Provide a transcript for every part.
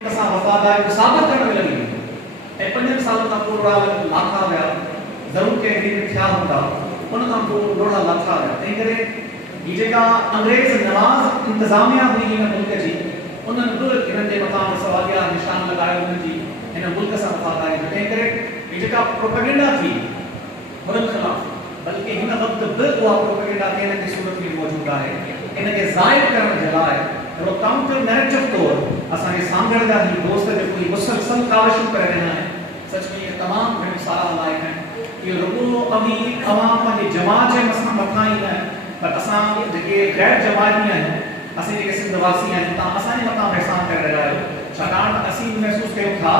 असां वफ़ादारी को साबित करण में लॻी ऐं 5 साल खां पोइ लाथा विया ज़रूरु कंहिं ॾींहं थिया हूंदा उन खां पोइ ॾोड़ा लाथा विया तंहिं करे हीअ जेका अंग्रेज़ नवाज़ इंतिज़ामिया हुई हिन मुल्क जी उन्हनि बि हिननि जे मथां सवालिया निशान लॻायो हुननि जी हिन मुल्क सां वफ़ादारी जो तंहिं करे हीअ जेका प्रोपेगेंडा थी हुननि ख़िलाफ़ बल्कि हिन वक़्तु बि उहा प्रोपेगेंडा हिन जी सूरत में मौजूदु आहे इनखे ज़ाहिर करण जे लाइ काउंटर नैरेटिव तौर असांजे सामने जा ही दोस्त जो कोई मुसलसल काविशूं करे रहिया आहिनि सच में ये तमामु घणी साराह लाइक़ आहिनि इहो रुॻो अमीर अवाम पंहिंजे जमात जे मथां ई न पर असां जेके गैर जमाती आहियूं असीं जेके सिंधवासी आहियूं तव्हां असांजे मथां एहसान करे रहिया आहियो छाकाणि त असीं महसूसु कयूं था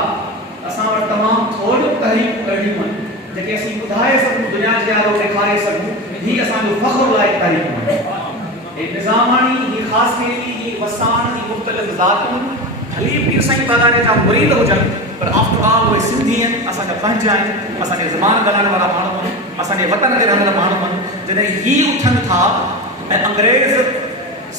असां वटि तमामु थोरियूं तहरीकूं अहिड़ियूं आहिनि जेके असीं ॿुधाए सघूं दुनिया जे आलो ॾेखारे सघूं हीअ असांजो फ़ख़्रु लाइक़ तहरीकूं आहिनि निज़ामानी ही ख़ास केली ही वसान ही मुख़्तलिफ़ ज़ातूं भली पीर साईं बालाणे जा मुरीद हुजनि पर आफ्टर ऑल उहे सिंधी आहिनि असांजा पंहिंजा आहिनि असांजे ज़बान ॻाल्हाइण वारा माण्हू आहिनि असांजे वतन ते रहंदड़ माण्हू आहिनि जॾहिं ही उथनि था ऐं अंग्रेज़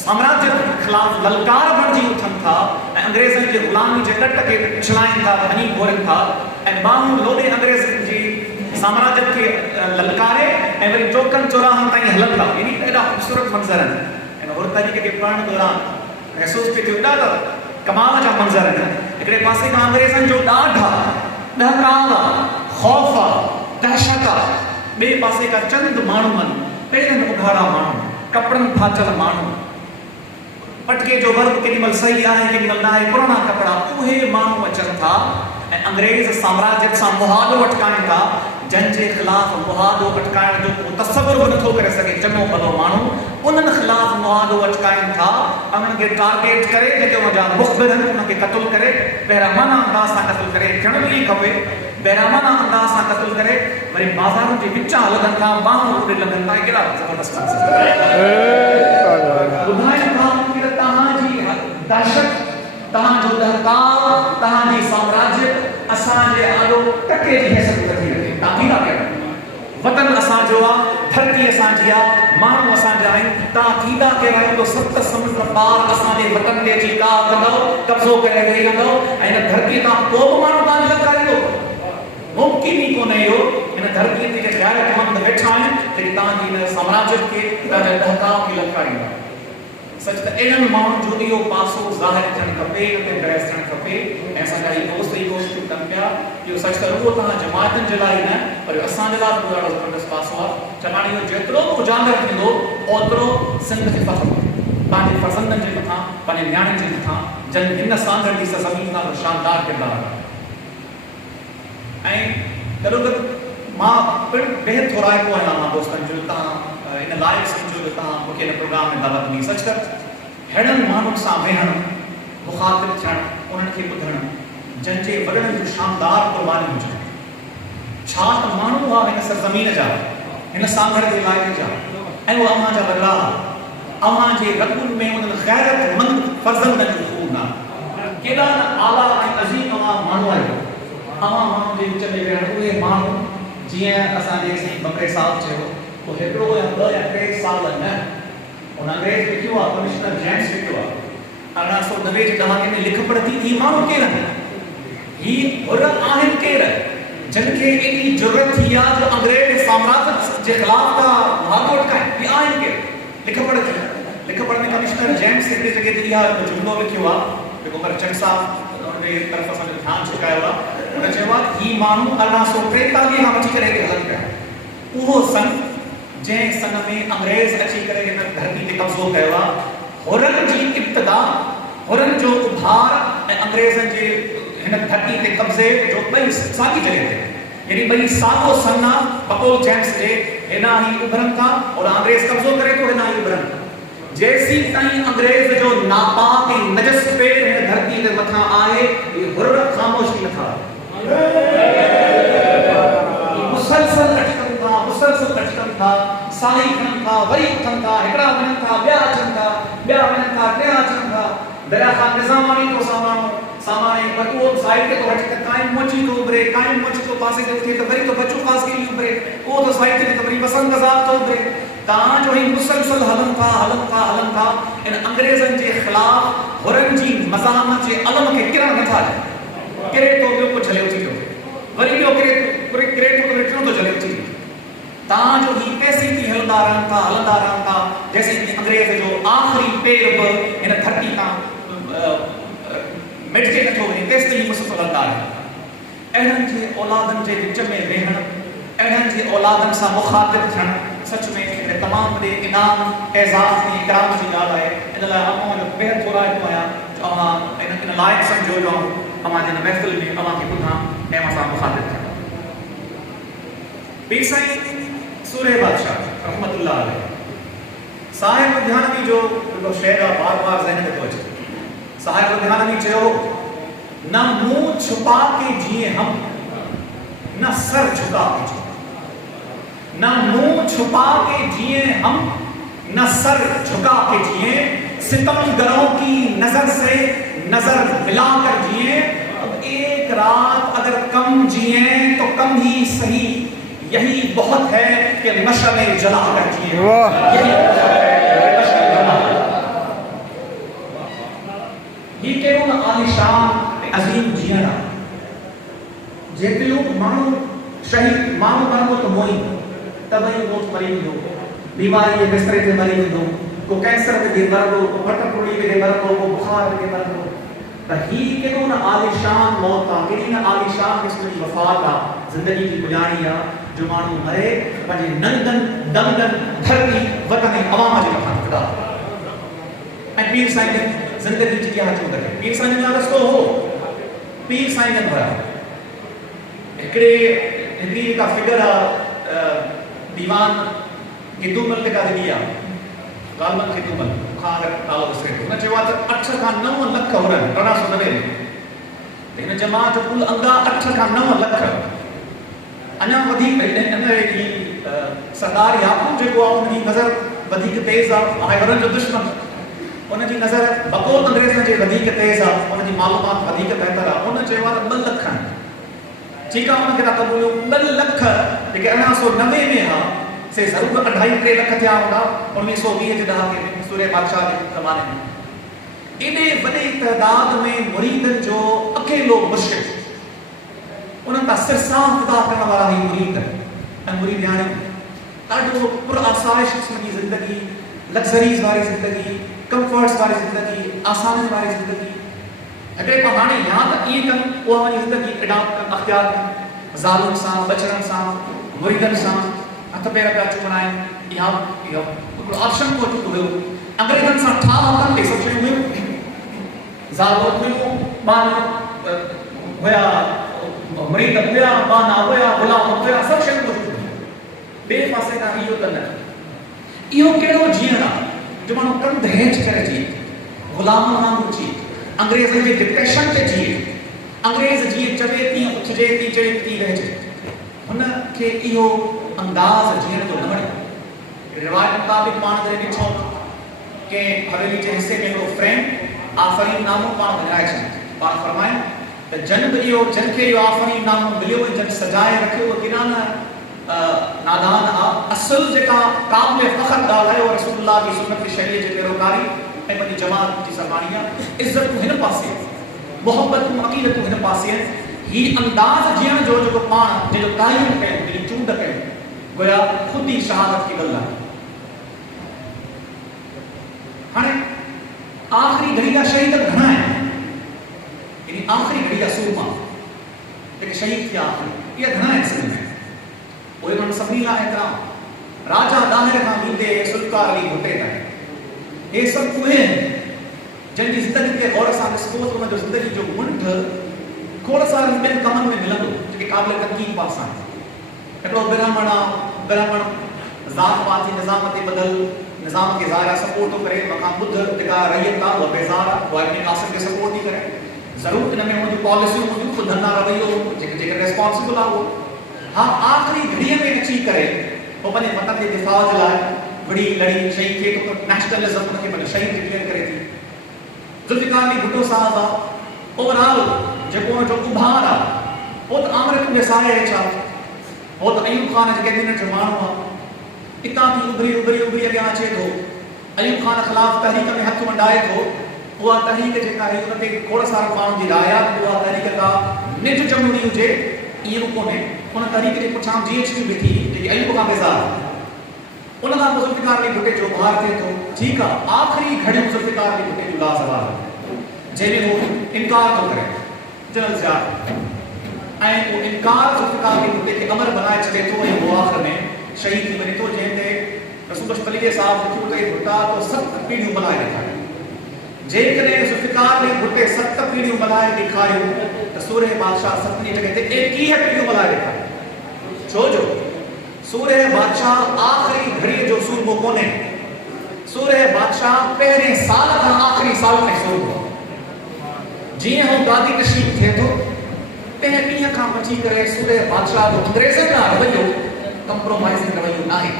साम्राज्य जे ख़िलाफ़ ललकार बणिजी उथनि था ऐं अंग्रेज़नि जे ग़ुलामी जे ॾट खे छिलाइनि था वञी घोरनि था ऐं माण्हू लोॾे अंग्रेज़नि जी साम्राज्य के ललकारे ऐं वरी चौकनि चौराहनि ताईं हलनि था यानी एॾा ख़ूबसूरत मंज़र आहिनि हिन हुर तरीक़े खे पढ़ण दौरान महसूसु पियो थियो ॾाढा कमाल जा मंज़र आहिनि हिकिड़े पासे खां अंग्रेज़नि जो ॾाढा ॾहकाव ख़ौफ़ दहशत ॿिए पासे खां चंद माण्हू आहिनि पेरनि उघाड़ा माण्हू कपिड़नि फाचल माण्हू पटके जो वर्क केॾीमहिल सही आहे केॾीमहिल न आहे पुराणा कपिड़ा उहे माण्हू अचनि था ऐं अंग्रेज़ साम्राज्य सां मुहादो अटकाइनि था जंहिंजे ख़िलाफ़ मुहादो अटकाइण जो को तसवुर बि नथो करे सघे चङो भलो माण्हू उन्हनि ख़िलाफ़ मुहादो अटकाइनि था उन्हनि खे टारगेट करे जेके उनजा मुख़बिर आहिनि उनखे क़तलु करे बेरहमाना अंदाज़ सां क़तलु करे थियण बि ई खपे बेरहमाना अंदाज़ सां क़तलु करे वरी बाज़ारुनि जे विचां हलंदनि था बाहूं उॾे लॻनि था कहिड़ा ज़बरदस्त ॿुधाइनि था कि तव्हांजी दहशत तव्हांजो दहकाव तव्हांजी साम्राज्य असांजे आॾो टके जी हैसियत नथी रखे तव्हां कीअं कयो वतन असांजो आहे धरती असांजी आहे माण्हू असांजा आहिनि तव्हां कीअं कयो तो 7 समुंड पार असांजे वतन ते अची का कंदव कब्ज़ो करे वेही रहंदव ऐं हिन धरती तां को बि माण्हू तव्हांखे ललकारींदो मुमकिन ई कोन्हे इहो हिन धरतीअ ते जेके गैरतमंद वेठा आहिनि जेके तव्हांजी हिन साम्राज्य खे तव्हांजे दहकाव खे ललकारींदा सच त एॾनि माण्हुनि जो इहो पासो ज़ाहिर थियणु खपे इन ते बहस थियणु खपे ऐं असांजा ही दोस्त ई कोशिशूं कनि पिया इहो सच त रुॻो तव्हां जमातुनि जे लाइ न पर असांजे लाइ बि ॾाढो ज़बरदस्त पासो आहे छाकाणि इहो जेतिरो बि उजागर थींदो ओतिरो सिंध खे फ़ख़्रु पंहिंजे फर्ज़ंदनि जे मथां पंहिंजे नियाणियुनि जे मथां जन हिन सांगड़ जी ज़मीन तां शानदार किरदारु आहे ऐं गॾोगॾु मां पिणु बेहद थोराइबो आहियां मां दोस्तनि जो तव्हां इन लाइक़ सम्झो त तव्हां मूंखे हिन प्रोग्राम में दावत ॾिनी सच कर अहिड़नि माण्हुनि सां वेहणु मुखातिब थियणु उन्हनि खे ॿुधणु जंहिंजे वॾनि जूं शानदार क़ुर्बानियूं हुजनि छा त माण्हू आहे हिन सरज़मीन जा हिन सांगड़ जे इलाइक़े जा ऐं उहे अव्हां जा वॾड़ा अव्हां जे रॻुनि में उन्हनि ग़ैरतमंद फर्ज़ंदनि जो खून आहे केॾा आला ऐं अज़ीम अव्हां माण्हू आहियो अव्हां माण्हुनि जे विच में वेहणु उहे माण्हू जीअं असांजे साईं बकरे साहिबु चयो तो हिकिड़ो या 2 या 3 साल न उन अंग्रेज़ लिखियो आहे कमिश्नर जेम्स लिखियो आहे 1890 जे दहाके में लिख पढ़ थी ही माण्हू केरु आहिनि ही हुर आहिनि केरु जिनखे एॾी ज़रूरत थी आहे जो अंग्रेज़ साम्राज्य जे ख़िलाफ़ था मुहादो अटकाइनि ही आहिनि केरु लिख पढ़ में कमिश्नर जेम्स हिकिड़ी जॻह ते इहा जुमिलो लिखियो आहे जेको मर्चेंट साहिबु उनजे तरफ़ असांजो ध्यानु चुकायो आहे हुन चयो आहे ही माण्हू 1843 खां वठी करे हलनि पिया उहो सन जंहिं सन में अंग्रेज़ अची करे हिन धरती ते कब्ज़ो कयो आहे हुरनि जी इब्तिदा हुरनि जो उभार ऐं अंग्रेज़नि जे हिन धरती ते कब्ज़े जो ॿई साॻी जॻह ते यानी ॿई साॻियो सन आहे बकौल जेम्स जे हेॾां ई उभरनि था और अंग्रेज़ कब्ज़ो करे थो हेॾां ई उभरनि था जेसीं ताईं अंग्रेज़ जो नापाक ऐं नजस पेर हिन धरती ते मथां आहे इहे हुर ख़ामोश थी नथा मुसलसल अटकनि था साही खणनि था वरी उथनि था हिकिड़ा वञनि था ॿिया अचनि था ॿिया वञनि था टिया अचनि था दरिया खां निज़ामानी तो सामाने पर उहो साइड ते तो हटी त काइम मोची तो उभरे काइम मोची तो पासे ते उथे त वरी तो बचो ख़ासि के उभरे उहो तो साइड ते त वरी पसंद गज़ाब तो उभरे तव्हांजो ही मुसलसल हलनि था इन अंग्रेज़नि जे ख़िलाफ़ हुरनि जी मज़ामत जे अलम खे किरण नथा ॾियनि। किरे थो ॿियो कुझु हले उथी थो, वरी ॿियो किरे थो टियों थो जले उथी थो। तव्हांजो ही पैसे थी हलंदा रहनि था जैसे कि अंग्रेज़ जो आख़िरी पेर बि हिन धरती तां मिटिजे नथो वञे तेसिताईं मुस्तफ़ हलंदा रहनि। अहिड़नि जे औलादनि जे विच में वेहण, अहिड़नि जे औलादनि सां मुखातिब थियणु सच में हिन तमामु वॾे इनाम एज़ाज़ ऐं इकराम जी ॻाल्हि आहे। इन लाइ अव्हां जो बेहद थोराईंदो आहियां जो अव्हां इन लाइक़ु सम्झो जो अव्हां जिन महफ़िल में अव्हां खे ॿुधां ऐं असां मुखातिब थियूं। पीर साईं सूरे बादशाह रहमतुल्लाह अलैह साहिब लुधियानवी जो हिकिड़ो शेर आहे बार बार ज़हन में थो अचे। साहिब लुधियानवी चयो, न मुंह छुपा के जिए हम, न सर झुका के जिए। न मुंह छुपा के जिए हम, न सर झुका के जिए। सितमगरों की नजर से नजर मिलाकर जिए। अब एक रात अगर कम जिए तो कम ही सही, यही बहुत है कि मशअले जलाकर जिए। यही ही केवल आलिशान अजीम जियना जेतिरो माण्हू शहीद माण्हू माण्हू तो मोई तबई वो मरी वेंदो, बीमारी जे बिस्तरे ते मरी वेंदो, को कैंसर ते मरंदो, को फटफुड़ी ते मरंदो, को बुखार ते मरंदो। त ही केॾो न आलिशान मौत आहे, केॾी न आलिशान क़िस्म जी वफ़ात आहे, ज़िंदगी जी गुज़ारी आहे जो माण्हू मरे पंहिंजे नंढनि दमदनि धरती वतन ऐं अवाम जे मथां खुदा। ऐं पीर साईं ज़िंदगी जी इहा चूंड कई। पीर साईं जो रस्तो हो, पीर साईं जन हुया। हिकिड़ी का फिगर आहे दीवान गिदूमल का दिली आहे, गालमन गिदूमल खां अगरि नालो विसरे थो। हुन चयो आहे त 8 खां 9 लख हुरनि 1390 में हिन जमात जो कुल अंगा 8 खां 9 लख। अञा वधीक सरदार याकूब जेको आहे उनजी नज़र वधीक तेज़ आहे, हुननि जो दुश्मन उनजी नज़र बक़ौत अंग्रेज़नि जे वधीक तेज़ आहे, उनजी मालूमात वधीक बहितर आहे। उन चयो आहे त 2 लख ठीकु आहे, उनखे था क़बूलियो 2 लख जेके 1890 में हा से ज़रूरु 2.5-3 लख थिया हूंदा 1920 जे दहाके में सूरे बादशाह जे ज़माने में। एॾे वॾे तइदाद में मुरीदनि जो अकेलो मुर्शिद, उन्हनि तां सिरसां ख़ुदा करण वारा ही मुरीद ऐं मुरीदाणी, ॾाढो पुरआसाइश क़िस्म जी ज़िंदगी, लग्ज़रीज़ वारी ज़िंदगी, कंफर्ट्स वारी ज़िंदगी, आसानी वारी ज़िंदगी। हिकिड़े पाण हाणे या त ईअं कनि उहा वञी ज़िंदगी एडॉप्ट कनि, अख़्तियार कनि, ज़ालुनि सां, बचड़नि सां, मुरीदनि सां हथ पेर पिया चुमराइनि, इहा हिकिड़ो ऑप्शन मौजूदु हुयो। अंग्रेज़नि सां ठाह कनि टे सभु शयूं हुयूं, ज़ालूं हुयूं, बाना हुया, मुरीद हुया, बाना हुया, गुलाम हुया, सभु शयूं मौजूदु हुयूं। ॿिए पासे खां इहो त न, इहो कहिड़ो जीअण आहे जो माण्हू कंध हेठि करे जीए, ग़ुलामनि वांगुरु जीए, अंग्रेज़नि जे डिप्रेशन ते जीए, अंग्रेज़ जीअं चवे तीअं उथजे, तीअं चवे तीअं रहिजे। हुनखे इहो अंदाज़ जीअण जो न वणे। रिवायत मुताबिक़ पाण जॾहिं ॾिठो कंहिं हवेली जे हिसे में हिकिड़ो फ्रेंड आफ़रीन नामो पाण विञाए छॾियो, पाण फरमाइनि त जन बि इहो जंहिंखे इहो आफ़रीन नामो मिलियो ऐं जन सजाए रखियो उहो केॾा न नादान आहे। असुल जेका क़ाबिल फ़ख़्र ॻाल्हि आहे उहा रसूलुल्लाह जी सुन्नत शरीअत जे पैरोकारी ऐं पंहिंजी जमात जी सरबानी आहे। इज़तूं हिन पासे, मोहबतूं अक़ीदतूं हिन पासे आहिनि। ही अंदाज़ जीअण जो जेको पाण जंहिंजो तालीम कयूं, जंहिंजी चूंड कयूं, गोया ख़ुदि ई शहादत की ॻाल्हि आहे। हाणे आख़िरी घड़ी जा शहीद घणा आहिनि, यानी आख़िरी घड़ी जा सूरमा जेके शहीद थिया आख़िरी, इहे घणा आहिनि सिंध में। उहे माण्हू सभिनी लाइ एतिराम, राजा दाहिर खां वींदे सुल्तान अली भुट्टे ताईं, हे सभु उहे आहिनि जंहिंजी ज़िंदगी खे गौर सां ॾिसबो त उनजो ज़िंदगी जो मुंड खोड़ सारनि ॿियनि कमनि में मिलंदो जेके क़ाबिल तनक़ीद पासा आहिनि। हिकिड़ो ब्राह्मण आहे, ब्राह्मण ज़ात पात जी निज़ाम ते बदल निज़ाम खे ज़ाहिर सपोर्ट थो करे, मक़ाम ॿुध जेका रहियत आहे उहा बेज़ार आहे, उहा इब्न क़ासिम खे सपोर्ट थी करे। ज़रूरु इन में उनजी पॉलिसियूं हूंदियूं, ख़ुदि रवैयो जेके रिस्पॉन्सिबल आहे उहो। हा, आख़िरी घड़ीअ में अची करे पोइ पंहिंजे वतन जे दिफ़ा जे लाइ वड़ी लड़ी शहीद थिए थो, नेशनलिज़म उनखे पंहिंजो शहीद डिक्लेयर करे थी। ज़ुल्फ़िकार अली भुट्टो साहब आहे, ओवरऑल जेको उनजो उभार आहे उहो त आमरत जे साए हेठि आहे, उहो त अयूब ख़ान जे कैबिनेट जो माण्हू आहे। इतां थी उभरी अॻियां अचे थो अयूब खान ख़िलाफ़ तहरीक में हथ मंडाए थो, उहा तहरीक जेका आहे उन ते खोड़ सारा माण्हुनि जी राय आहे, उहा तहरीक का निज जमूरी हुजे इहो कोन्हे। उन तहरीक जे पुठियां GHQ बि थी जेकी अयूब खां बेज़ार आहे। उन खां पोइ ज़ुल्फ़िकार अली भुट्टे जो ॿार थिए थो, ठीकु आहे, आख़िरी घड़ियूं ज़ुल्फ़िकार अली भुट्टे जूं लाज़वाब जंहिंमें हू इनकार थो करे जनरल ज़िया, ऐं उहो इनकार ज़ुल्फ़िकार अली भुट्टे खे अमर बनाए छॾे थो ऐं उहो आख़िर में शहीद थी वञे थो, जंहिं ते रसूल अली साहब लिखियो त भुट्टा तो 7 पीढ़ियूं बनाए ॾेखारियूं। जेकॾहिं ज़ुल्फ़िकार अली भुट्टे 7 पीढ़ियूं बनाए ॾेखारियूं त सूरह बादशाह 7वीं जॻह ते 21 पीढ़ियूं बनाए ॾेखारियूं। छो जो सूरह बादशाह आख़िरी घड़ीअ जो सूरबो कोन्हे, सूरह बादशाह पहिरें साल खां आख़िरी साल ताईं सूरबो। जीअं हू गादी तशरीफ़ थिए थो तंहिं ॾींहं खां वठी करे सूरह बादशाह जो अंग्रेज़नि खां रवैयो कंप्रोमाइज़िंग रवैयो नाहे।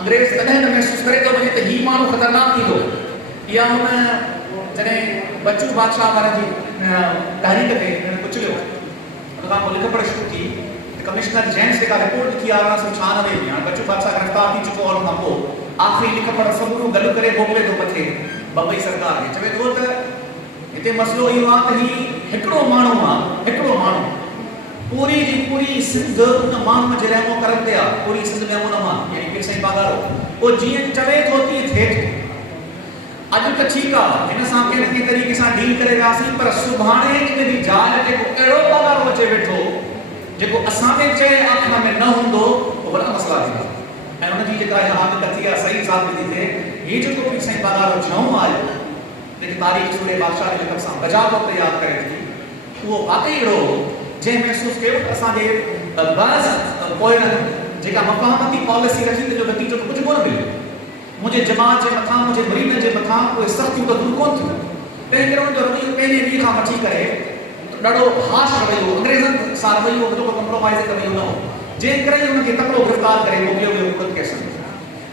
अंग्रेज़ कॾहिं न महसूस करे थो वञे त हीउ माण्हू ख़तरनाक थींदो। या हुन जॾहिं बच्चू बादशाह वारनि जी तहरीक ते कुचलियो, उन खां पोइ लिख पढ़ शुरू थी, कमिश्नर जेम्स जेका रिपोर्ट लिखी आहे 1896 में, बच्चू बादशाह गिरफ़्तार थी चुको आहे। उन खां पोइ आख़िरी लिख पढ़ सबूर गॾु करे मोकिले थो मथे बम्बई सरकार खे, चवे थो त हिते मसइलो इहो आहे त हीउ हिकिड़ो माण्हू आहे, हिकिड़ो माण्हू पूरी जी पूरी सिंध उन माण्हू जे रहमो करम ते आहे, पूरी सिंध में उन मां यानी पीर साईं बागारो उहो जीअं चवे थो तीअं थिए थो। अॼु त ठीकु आहे, हिन सां कंहिं न कंहिं तरीक़े सां डील करे वियासीं, पर सुभाणे इन जी जाल जेको अहिड़ो बागारो अचे वेठो जेको असांजे चए आख़िर में न हूंदो, उहो वॾा मसइला थींदा। ऐं उनजी जेका हालत कथी आहे सही साबित थी थिए। हीउ जेको पीर साईं बागारो जऊं आहे जेकी तारीख़ सूरह बादशाह जे लिखण सां बजा तौर ते यादि करे थी, उहो वाक़ई अहिड़ो जंहिं महसूस कयो त असांजे बहस पोयनि जेका मफ़ाहमती पॉलिसी रखी त जो नतीजो कुझु कोन मिलियो। मुंहिंजे जमात जे मथां, मुंहिंजे मुरीदनि जे मथां उहे सख़्तियूं त दूर कोन थियूं। तंहिं करे उनजो रवैयो पहिरें ॾींहं खां वठी करे ॾाढो हाश रवैयो, अंग्रेज़नि सां रवैयो जेको कंप्रोमाइज़ रवैयो न हो, जंहिं करे हुनखे तकिड़ो गिरफ़्तार करे मोकिलियो वियो कुदरत केस में।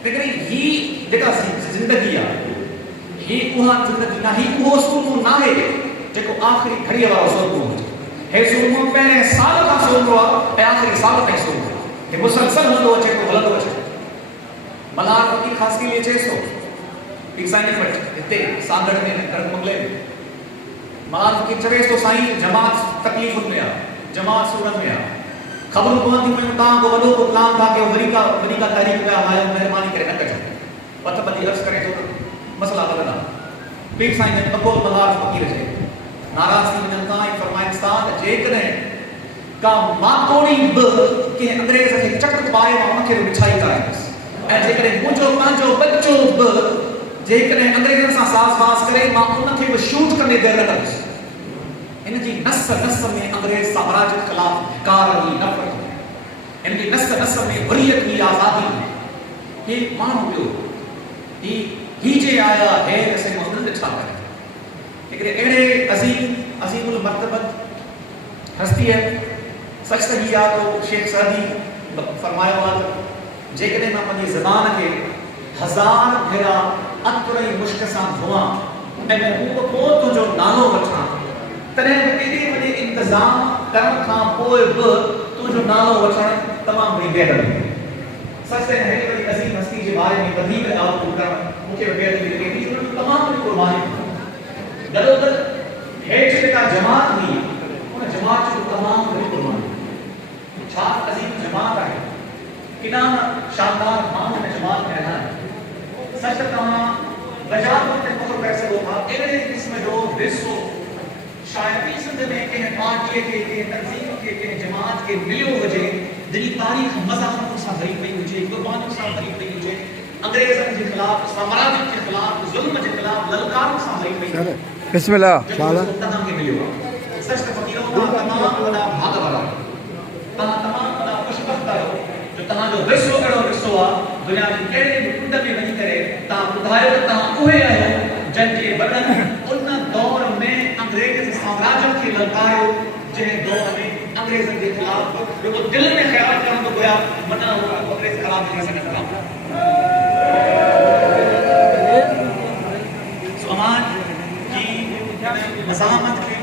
तंहिं करे हीअ जेका ज़िंदगी आहे, हीअ उहा ज़िंदगी न, हीअ उहो सूरमो न आहे जेको आख़िरी घड़ीअ वारो सूरमो हुजे। हे सूरमो पहिरें साल खां सूरमो आहे ऐं आख़िरी साल ताईं सूरमो आहे। हे मुसलसल हूंदो अचे थो, हलंदो अचे। मल्हार फ़क़ीर ख़ासगी लिए चएसि थो पीर साईं वटि हिते सागड़ में गढ़ बंगले में मल्हार फ़क़ीर चवेसि थो साईं जमात तकलीफ़ुनि में आहे, जमात सूरनि में आहे, ख़बरूं पवंदियूं पयूं तव्हां को वॾो को प्लान था कयो, वरी का तारीख़ में आहे, महिरबानी करे न कजो। पत ॿधी अर्ज़ु करे थो त मसइला हलंदा। पीर साईं जन बक़ौल मल्हार फ़क़ीर जे नाराज़ थी वञनि था ऐं फरमाइनि था त जेकॾहिं का मातोड़ी बि कंहिं अंग्रेज़ खे चक पाए मां उनखे विछाई कराईंदुसि, ऐं जेकॾहिं मुंहिंजो पंहिंजो बच्चो बि जेकॾहिं अंग्रेज़नि सां साज़ करे मां उनखे बि शूट कंदे देरि न कंदुसि। हिन जी नस नस में अंग्रेज़ साम्राज्य जे ख़िलाफ़ धिकार हुई, नफ़रत हुई, हिन जी नस नस में हुरियत हुई, आज़ादी हुई। हीउ माण्हू ॿियो ही जे आया है ऐसे मोहम्मद छा करे हिकिड़े अहिड़े अज़ीमुल मर्तबत हस्ती है। सच त हीअ आहे तो शेख सदी फरमायो आहे त जेकॾहिं मां पंहिंजी ज़बान खे 1000 भेरा अतुर ऐं मुश्क सां धोआं ऐं पोइ तुंहिंजो नालो वठां, तॾहिं बि एॾे वॾे इंतज़ाम करण खां पोइ बि तुंहिंजो नालो वठणु तमामु बेहतर आहे। सच त हेॾी वॾी अज़ीम हस्ती जे बारे में वधीक ॻाल्हि करणु मूंखे बेहतर लॻे थी, उन्हनि तमामु कुर्बानी गॾोगॾु हेठि जेका जमात हुई उन जमात जो तमामु वॾी कुर्बानी। छा अज़ीम जमात आहे, केॾा शानदार माण्हू हिन जमात में रहिया आहिनि। सच त तव्हां बजात ते फ़ख्रु करे सघो था, अहिड़े क़िस्म जो हिसो शायदि ई सिंध में कंहिं पार्टीअ खे, कंहिं तंज़ीम खे, कंहिं जमात खे मिलियो हुजे जॾहिं तारीख़ मज़ाक़तुनि सां भरी पई हुजे, क़ुर्बानियुनि सां भरी पई हुजे, अंग्रेज़नि जे ख़िलाफ़, साम्राज्य जे ख़िलाफ़, ज़ुल्म जे ख़िलाफ़ ललकारनि सां भरी पई हुजे। बिस्मिल्लाह तव्हांखे मिलियो आहे। सच त फ़क़ीरो तमामु वॾा भाग वारा, तव्हां तमामु वॾा ख़ुशबख़्त आहियो जो तव्हांजो हिसो अहिड़ो हिसो आहे दुनिया जी कहिड़े बि कुंड में वञी करे तव्हां ॿुधायो त तव्हां उहे आहियो जंहिंजे वॾनि उन दौर में अंग्रेज़ साम्राज्य खे ललकारियो, जंहिं दौर में अंग्रेज़नि जे ख़िलाफ़ जेको दिलि में ख़्याल करणु हुया मना अंग्रेज़ ख़िलाफ़ थी सघनि था। समाज की मज़ामत खे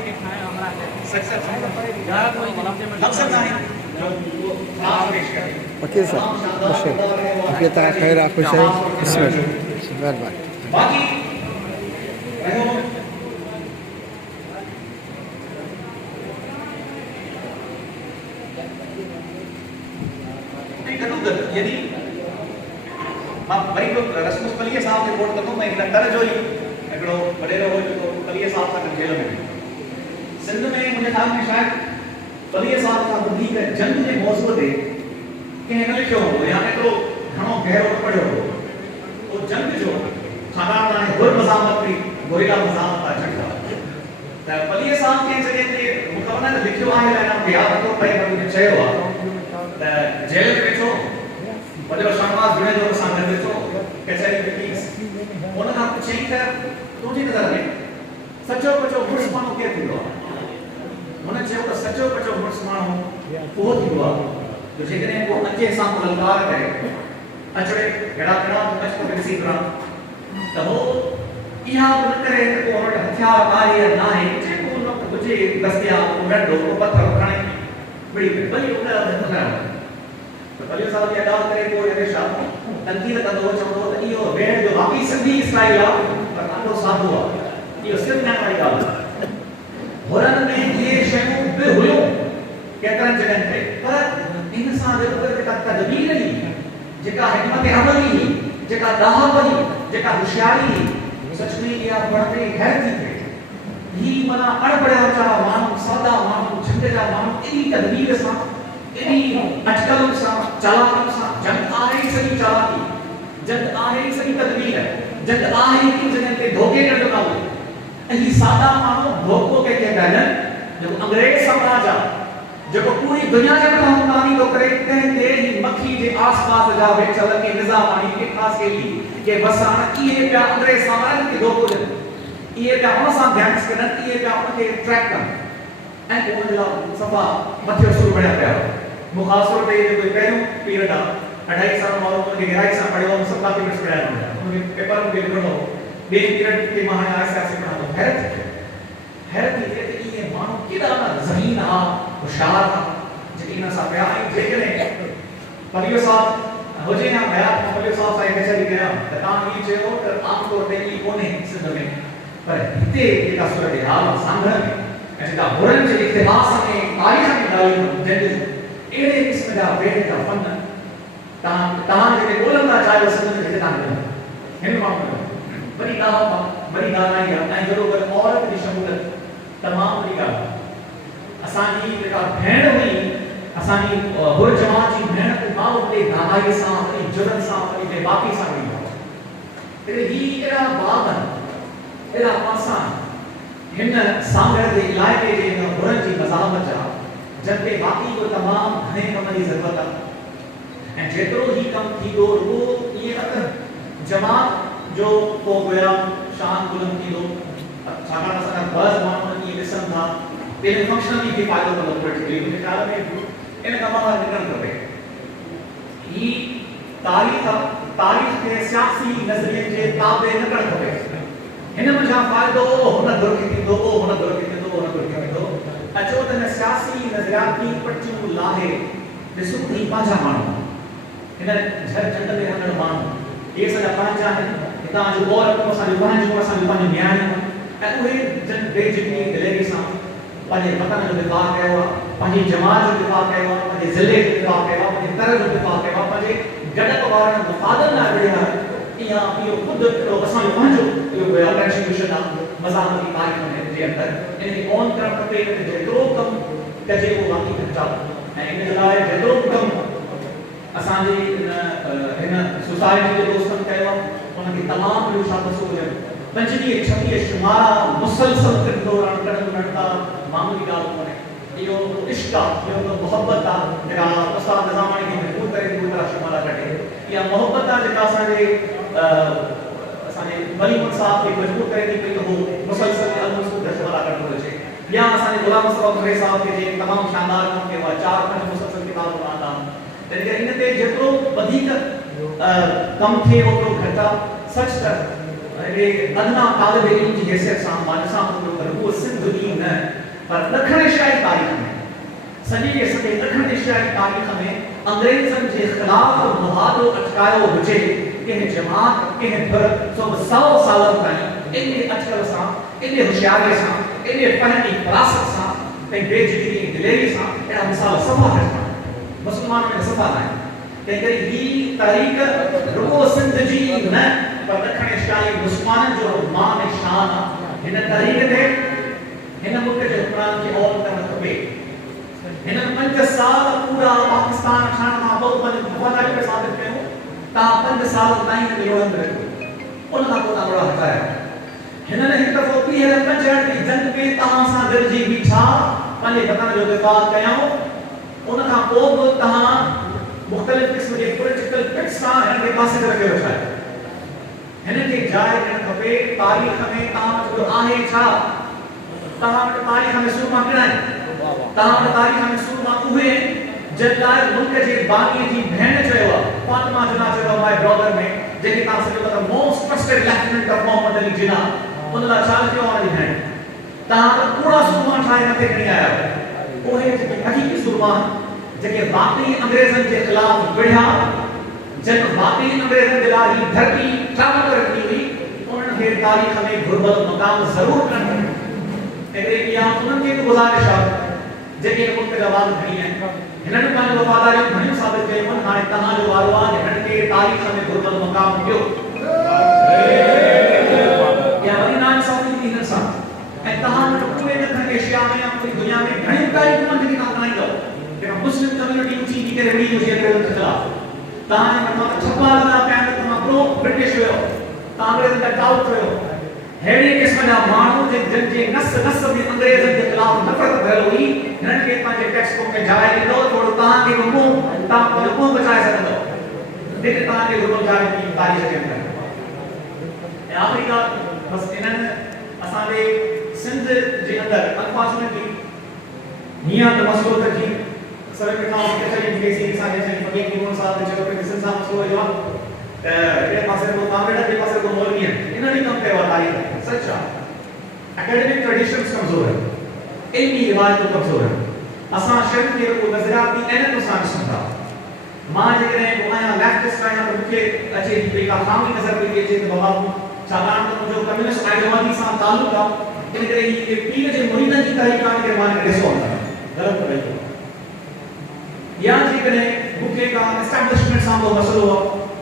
वकील साहब, खैर आप महिरबानी। बाक़ी यदि मां वरी रस्मूस कलीअ साहब खे कोट कंदुमि ऐं हिन कर जो ई हिकिड़ो वॾेरो हो जेको कलीअ साहब सां गॾु जेल में सिंध में मुंहिंजे ख़्याल में शायदि कलीअ साहब खां वधीक जंग जे मौज़ूअ ते कंहिं न लिखियो हो या एतिरो घणो गहरो न पढ़ियो हो उहो जंग जो छाकाणि त हाणे गुर मज़ामत बि गोरिला मज़ामत था चवनि त कलीअ साहब कंहिं जॻह ते मूंखे वञा त लिखियो आहे या न यादि नथो पए पर मूंखे चयो आहे त जेल में वेठो वॾो शाहबाज़ जुड़े जो असां गॾु वेठो कचहरी में पीस उन खां पुछई त तुंहिंजी नज़र में सचो पचो मुड़ुसु माण्हू केरु थींदो आहे हुन चयो त सचो पचो मुड़ुसु माण्हू उहो थींदो आहे जो जेकॾहिं उहो अचे सां ललकार करे अचड़े अहिड़ा कहिड़ा अच को ॾिसी करा त हो इहा बि न करे त को हुन वटि हथियार आहे या न आहे जेको हुन वटि हुजे दस्तियाब डंडो को पथर खणे बड़ी भली उन हथ में तो कलियो साहब जी अदालत करे को हमेशा तनकीद कंदो चवंदो त इहो वेड़ जो वाक़ई सिंधी स्टाइल आहे पर ॾाढो सादो आहे इहो सिर्फ़ न वारी ॻाल्हि आहे हुरन में इहे शयूं बि हुयूं केतिरनि जॻहनि ते पर इन सां जेका तदबीर हुई जेका हिकमत अमली हुई जेका दाहब हुई जेका होशियारी हुई सच में इहा पढ़ते हैरत थी थिए ही माना अणपढ़िया वीचारा माण्हू सादा माण्हू झंड जा माण्हू एॾी तदबीर सां एॾी अटकलुनि सां चालाकियुनि सां जंग आहे ई सॼी चालाकी जंग आहे ई सॼी तदबीर जंग आहे ई किन जॻहनि ते धोखे ॾियण जो कमु ऐं ही सादा माण्हू धोखो कंहिंखे ॻाल्हाइनि जेको अंग्रेज़ साम्राज्य आहे जेको पूरी दुनिया जे मथां हुकमरानी थो करे तंहिं ते ही मक्खी जे आसपास जा वेठल के निज़ामानी के ख़ासि केली के वसाण इहे पिया अंग्रेज़ साम्राज्य खे धोखो ॾियनि इहे पिया हुन सां ध्यानु कनि इहे पिया हुनखे ट्रैक कनि ऐं पोइ हुन जे लाइ सफ़ा मथे सूर बढ़िया पिया मुखासुर ते जेको पहिरियों पीरियड आहे 2.5 साल वारो हुनखे गहराई सां पढ़ियो हुन 17 मिनट पढ़ाया हुनखे पेपर में लिखणो हो ॿिए पीरियड ते मां हाणे आहिस्ते आहिस्ते पढ़ंदो हैरत थी थिए त इहे माण्हू केॾा ज़मीन आहे होशियार आहे जेके इन सां पिया ऐं जेकॾहिं कलियो साहब हुजे या ॿिया कलियो साहब सां कचहरी कयां त तव्हां इहो चयो त आमतौर ते इहा कोन्हे सिंध में पर हिते जेका सूरत हाल आहे सांभर में ऐं जेका हुरनि जे इतिहास में तारीख़ में ॻाल्हियूं जंग अहिड़े क़िस्म जा वेड़ जा फन तव्हां जेके ॻोल्हंदा चाहियो सिंध में हिते तव्हां मिलंदा हिन माण्हू वरी ॻाल्हि आहे ऐं गॾोगॾु औरत जी शमूलियत तमामु वॾी ॻाल्हि आहे असांजी जेका भेण हुई असांजी हुर जमात जी भेण मां वॾे दानाई सां वॾी जुरत सां वॾी बेबाकी सां वॾी आहे ही अहिड़ा बाग अहिड़ा पासा हिन सांगड़ जे इलाइक़े जे हिन हुरनि जी मज़ामत जा जिते बाक़ी को तमामु घणे कम जी ज़रूरत आहे ऐं जेतिरो ही कमु थींदो उहो ईअं न जमात जो को गोया शान बुलंद थींदो छाकाणि असांजा बज़ माण्हू ईअं ॾिसनि था इन फंक्शन में भी फ़ाइदो कंदो पोलिटिकली मुंहिंजे ख़्याल में इन कम खां निकिरणु खपे ही तारीख़ खे सियासी नज़रिए जे ताबे न करणु खपे हिन में छा फ़ाइदो हुन दुर खे थींदो हुन दुर खे थींदो हुन दुर खे थींदो अचो त हिन सियासी नज़रियाती पटियूं लाहे ॾिसूं ही पंहिंजा माण्हू हिन झर झंड में रहंदड़ माण्हू इहे सॼा पंहिंजा आहिनि हितां जूं औरतूं असांजूं पंहिंजूं नियाणियूं ऐं उहे बेज़िती दिलेरी सां पंहिंजे वतन जो दिफ़ा कयो आहे पंहिंजी जमात जो दिफ़ा कयो आहे पंहिंजे ज़िले जो दिफ़ा कयो आहे पंहिंजे तर जो दिफ़ा कयो आहे पंहिंजे गॾक वारनि मुफ़ादनि लाइ विढ़िया इहा इहो ख़ुदि असांजो पंहिंजो इहो कंट्रीब्यूशन आहे मज़ामती तारीख़ में जे अंदरि इनखे ऑन करणु खपे इनखे जेतिरो कमु कजे उहो वाक़ई घटिजा ऐं इन जे लाइ जेतिरो कमु असांजे हिन सोसाइटी जे दोस्तनि कयो आहे उनखे तमामु ॿियूं शाबसूं हुजनि 25-26 शुमारा मुसलसल दौरान था मामूली ॻाल्हि कोन्हे इहो इश्क आहे इहो मोहबत आहे जेका उस्ताद निज़ामानी खे मजबूर करे पूरी तरह शुमारा कटे इहा मोहबत आहे जेका असांजे वली साहब खे मजबूर करे थी पई त हू मुसलसल शुमारा करणु घुरिजे या असांजे गुलाम मुस्तफ़ा खरे साहब खे जे तमामु शानदार कमु कयो आहे 4-5 मुसलसल किताब रहंदा तंहिं करे इन ते जेतिरो वधीक कमु थिए ओतिरो घटि आहे सच त अदना तालिब इल्म जी हैसियत सां मां ॾिसां थो त उहो सिंध ई न पर ॾखण एशियाई तारीख़ में सॼे ॾखण एशियाई तारीख़ में अंग्रेज़नि जे ख़िलाफ़ मुहादो अटकायो हुजे के जमात के धर सब 100 साल ताईं इन अचकल सां इन होशियारी सां इन फहमी फरासत सां ते बेजिगी दिलेरी सां एड़ा मिसाल सफा है मुसलमान में सफा है ते करे ही तारीख रुको सिंध जी न पर दखण एशियाई मुसलमान जो मान शान इन तारीख ते इन मुल्क जे हुक्मरान के ऑन करन खपे इन 5 साल पूरा पाकिस्तान ठाण मां बहुत बड़ी वफादारी के साबित कयो ता 5 साल ताईं लोड़ंद रहो उन का कोना बड़ा हटाया हिनने एक दफो पी है पंजण की जंग में तहां सा दिल जी बीठा पंजे वतन जो दिफा कयो उन का पोइ तहां मुख्तलिफ किस्म के पॉलिटिकल पिट्स सा हिन के पासे रखे रखा है हिन के जाय ॾियण खपे तारीख़ में तहां जो आहे छा तहां तारीख़ में सूरमा कहिड़ा आहिनि तहां तारीख़ में सूरमा उहे जंहिं लाइ मुल्क जे बानी जी भेण चयो फातिमा जिना चयो माय ब्रदर में जेके तहां सॼो त most trusted lieutenant of Mohammad Ali Jinnah उन लाइ छा कयो वारी भेण तहां पूरा सूरमा ठाहे मथे खणी आया उहे जेके हक़ीक़ी सूरमा जेके बाक़ी अंग्रेज़नि जे ख़िलाफ़ विढ़िया जन बाक़ी अंग्रेज़नि जे लाइ ही धरती ठाह करे रखी हुई उन्हनि खे तारीख़ में घुर्बल मक़ाम ज़रूर करणु एतिरे इहा उन्हनि खे गुज़ारिश आहे जेके मुल्क जा वाद खणी आहिनि हिननि पंहिंजो वफ़ादारियूं घणियूं साबित कयूं हाणे तव्हां जो वारो आहे हिननि खे तारीख़ में घुर्बल मक़ाम ॾियो या वरी नाइंसाफ़ी थी हिन सां ऐं तव्हां वटि पूरे ॾखण एशिया में या पूरी दुनिया में घणियूं तारीख़ूं आहिनि जेके तव्हां ॻाल्हाईंदव जेका मुस्लिम कम्युनिटी ऊची थी करे वेही हुजे अंग्रेज़नि जे ख़िलाफ़ तव्हां जे मथां छप्पा लॻा पिया आहिनि तव्हां प्रो ब्रिटिश हुयो तव्हां अंग्रेज़नि जा टाउट हुयो हेड़ी किस्म जा माण्हू जे नस में अंग्रेज़नि जे ख़िलाफ़ नफ़रत भरियल हुई हिननि खे पंहिंजे टेक्स्ट बुक में जाइ ॾिनो थोरो तव्हांखे पंहिंजो मुंहुं बचाए सघंदव जेके तव्हांखे गुरुल जारी की तारीख़ जे अंदरि ऐं आख़िरी ॻाल्हि बसि इन्हनि असांजे सिंध जे अंदरि अनफॉर्चुनेटली हीअं त मसइलो त जी सर में तव्हां कचहरी केसी असांजे साईं फकीर मोहन साहब चयो कि सिंध सां मसइलो इहो आहे एड़े पासे को कांग्रेस के पासे को मौलवी है इन्होंने कम पे तारीख सच्चा एकेडमिक ट्रेडिशंस कमजोर है इल्मी रिवाज तो कमजोर है असा शरीफ के को नजरियाती एने तो सां सुनता मां जे करे को आया लेफ्टिस्ट आया तो मुखे अचे बे का खामी नजर पे अचे तो बाबा छाकान तो जो कम्युनिस्ट आइडियोलॉजी सां ताल्लुक है इन करे ये पीर जे मुरीदन जी तरीका के मान ॾिसो गलत रही या जे करे मुखे का एस्टैब्लिशमेंट सां को मसलो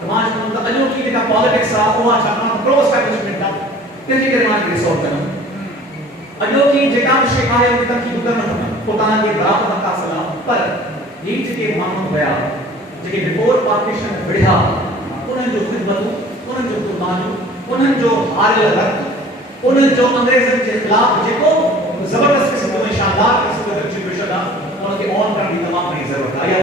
समाज में मतलब अजो की जेका पॉलिटिक्स आ वो छाकान प्रो एस्टैब्लिशमेंट आ तेजे करे मान के सॉल्व करणो अजो की जेका शे आहे उन तक की गुजर न पोताना के बराबर हक हासिल पर ये जेके माण्हू हुया जेके बिफोर पार्टीशन विढ़िया उन्हनि जो ख़िदमतूं उन्हनि जो कुर्बानियूं उन्हनि जो हारियल रक्त उन्हनि जो अंग्रेज़नि जे ख़िलाफ़ जेको ज़बरदस्त क़िस्म जो शानदार क़िस्म जो कंट्रीब्यूशन आहे उनखे ऑन करण जी तमामु घणी ज़रूरत आहे